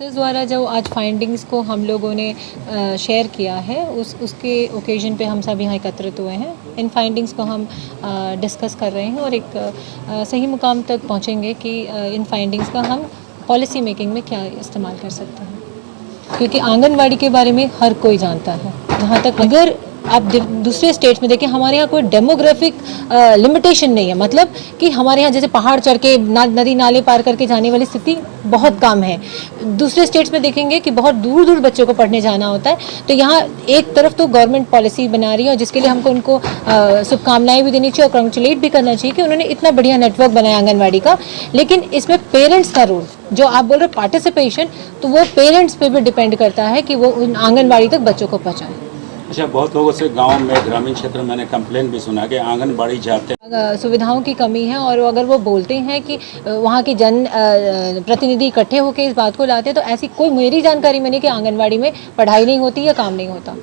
इस द्वारा जो आज फाइंडिंग्स को हम लोगों ने शेयर किया है उसके ओकेजन पे हम सब यहाँ एकत्रित हुए हैं। इन फाइंडिंग्स को हम डिस्कस कर रहे हैं और एक सही मुकाम तक पहुँचेंगे कि इन फाइंडिंग्स का हम पॉलिसी मेकिंग में क्या इस्तेमाल कर सकते हैं, क्योंकि आंगनवाड़ी के बारे में हर कोई जानता है। जहाँ तक अगर आप दूसरे स्टेट्स में देखें, हमारे यहाँ कोई डेमोग्राफिक लिमिटेशन नहीं है, मतलब कि हमारे यहाँ जैसे पहाड़ चढ़ के नदी नाले पार करके जाने वाली स्थिति बहुत कम है। दूसरे स्टेट्स में देखेंगे कि बहुत दूर दूर बच्चों को पढ़ने जाना होता है। तो यहाँ एक तरफ तो गवर्नमेंट पॉलिसी बना रही है और जिसके लिए हमको उनको शुभकामनाएं भी देनी चाहिए और कंग्रेचुलेट भी करना चाहिए कि उन्होंने इतना बढ़िया नेटवर्क बनाया आंगनवाड़ी का। लेकिन इसमें पेरेंट्स का रोल, जो आप बोल रहे हो पार्टिसिपेशन, तो वो पेरेंट्स पे भी डिपेंड करता है कि वो उन आंगनवाड़ी तक बच्चों को पहुँचाएं। अच्छा, बहुत लोगों से गांव में ग्रामीण क्षेत्र में मैंने कंप्लेन भी सुना कि आंगनबाड़ी जाते सुविधाओं की कमी है और अगर वो बोलते हैं कि वहाँ के जन प्रतिनिधि इकट्ठे होकर इस बात को लाते हैं, तो ऐसी कोई मेरी जानकारी में नहीं कि आंगनबाड़ी में पढ़ाई नहीं होती या काम नहीं होता।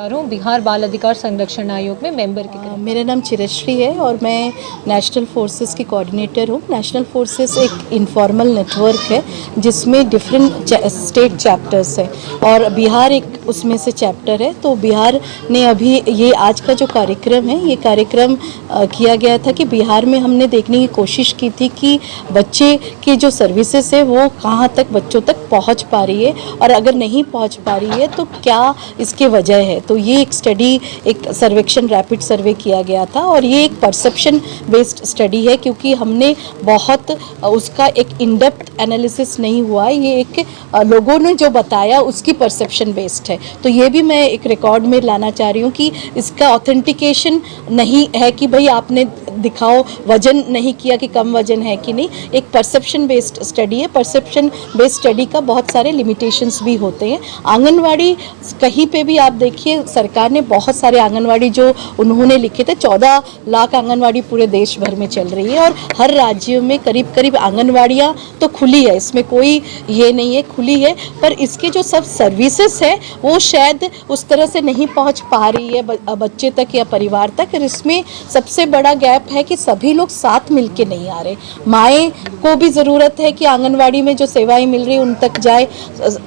बिहार बाल अधिकार संरक्षण आयोग में मेंबर की मेरा नाम चिरश्री है और मैं नेशनल फोर्सेस की कोऑर्डिनेटर हूँ। नेशनल फोर्सेस एक इनफॉर्मल नेटवर्क है जिसमें डिफरेंट स्टेट चैप्टर्स हैं और बिहार एक उसमें से चैप्टर है। तो बिहार ने अभी ये आज का जो कार्यक्रम है, ये कार्यक्रम किया गया था कि बिहार में हमने देखने की कोशिश की थी कि बच्चे की जो सर्विसेज है वो कहाँ तक बच्चों तक पहुँच पा रही है और अगर नहीं पहुँच पा रही है तो क्या इसके वजह है। तो ये एक स्टडी, एक सर्वेक्षण, रैपिड सर्वे किया गया था और ये एक परसेप्शन बेस्ड स्टडी है, क्योंकि हमने बहुत उसका एक इन डेप्थ एनालिसिस नहीं हुआ। ये एक लोगों ने जो बताया उसकी परसेप्शन बेस्ड है। तो ये भी मैं एक रिकॉर्ड में लाना चाह रही हूँ कि इसका ऑथेंटिकेशन नहीं है कि भाई आपने दिखाओ वजन नहीं किया कि कम वजन है कि नहीं। एक परसेप्शन बेस्ड स्टडी है। परसेप्शन बेस्ड स्टडी का बहुत सारे लिमिटेशंस भी होते हैं। आंगनवाड़ी कहीं पे भी आप देखिए, सरकार ने बहुत सारे आंगनवाड़ी जो उन्होंने लिखे थे, 14 लाख आंगनवाड़ी पूरे देश भर में चल रही है और हर राज्य में करीब करीब आंगनवाड़ियाँ तो खुली है, इसमें कोई ये नहीं है, खुली है। पर इसके जो सब सर्विसेज है वो शायद उस तरह से नहीं पहुंच पा रही है बच्चे तक या परिवार तक। और इसमें सबसे बड़ा गैप है कि सभी लोग साथ मिलके नहीं आ रहे। माएँ को भी ज़रूरत है कि आंगनवाड़ी में जो सेवाएं मिल रही है उन तक जाए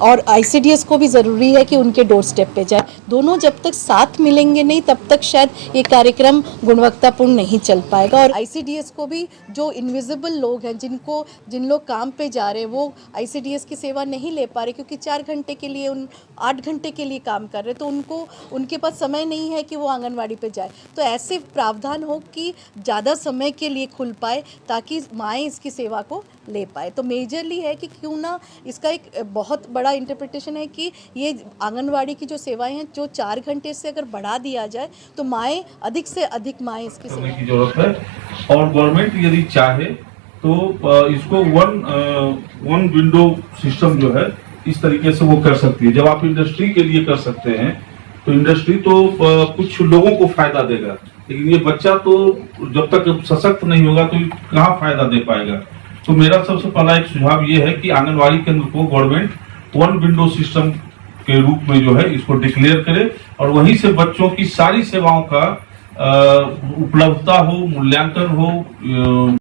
और ICDS को भी ज़रूरी है कि उनके डोर स्टेप पे जाए। दोनों जब तक साथ मिलेंगे नहीं तब तक शायद ये कार्यक्रम गुणवत्तापूर्ण नहीं चल पाएगा। और ICDS को भी जो इनविजिबल लोग हैं, जिन लोग काम पे जा रहे हैं, वो ICDS की सेवा नहीं ले पा रहे क्योंकि 4 घंटे के लिए 8 घंटे के लिए काम कर रहे, तो उनके पास समय नहीं है कि वो आंगनवाड़ी पे जाए। तो ऐसे प्रावधान हो कि ज़्यादा समय के लिए खुल पाए ताकि माएँ इसकी सेवा को ले पाए। तो मेजरली है कि क्यों ना इसका एक बहुत बड़ा इंटरप्रिटेशन है कि ये आंगनवाड़ी की जो सेवाएं हैं जो 4 घंटे से अगर बढ़ा दिया जाए तो माएँ अधिक से अधिक माएँ इसकी सेवा की जरूरत है। और गवर्नमेंट यदि चाहे तो इसको वन विंडो सिस्टम जो है इस तरीके से वो कर सकती है। जब आप इंडस्ट्री के लिए कर सकते हैं तो इंडस्ट्री तो कुछ लोगों को फायदा देगा, लेकिन ये बच्चा तो जब तक सशक्त नहीं होगा तो कहाँ फायदा दे पाएगा। तो मेरा सबसे पहला एक सुझाव ये है कि आंगनवाड़ी केंद्र को गवर्नमेंट वन विंडो सिस्टम के रूप में जो है इसको डिक्लेयर करे और वहीं से बच्चों की सारी सेवाओं का उपलब्धता हो, मूल्यांकन हो।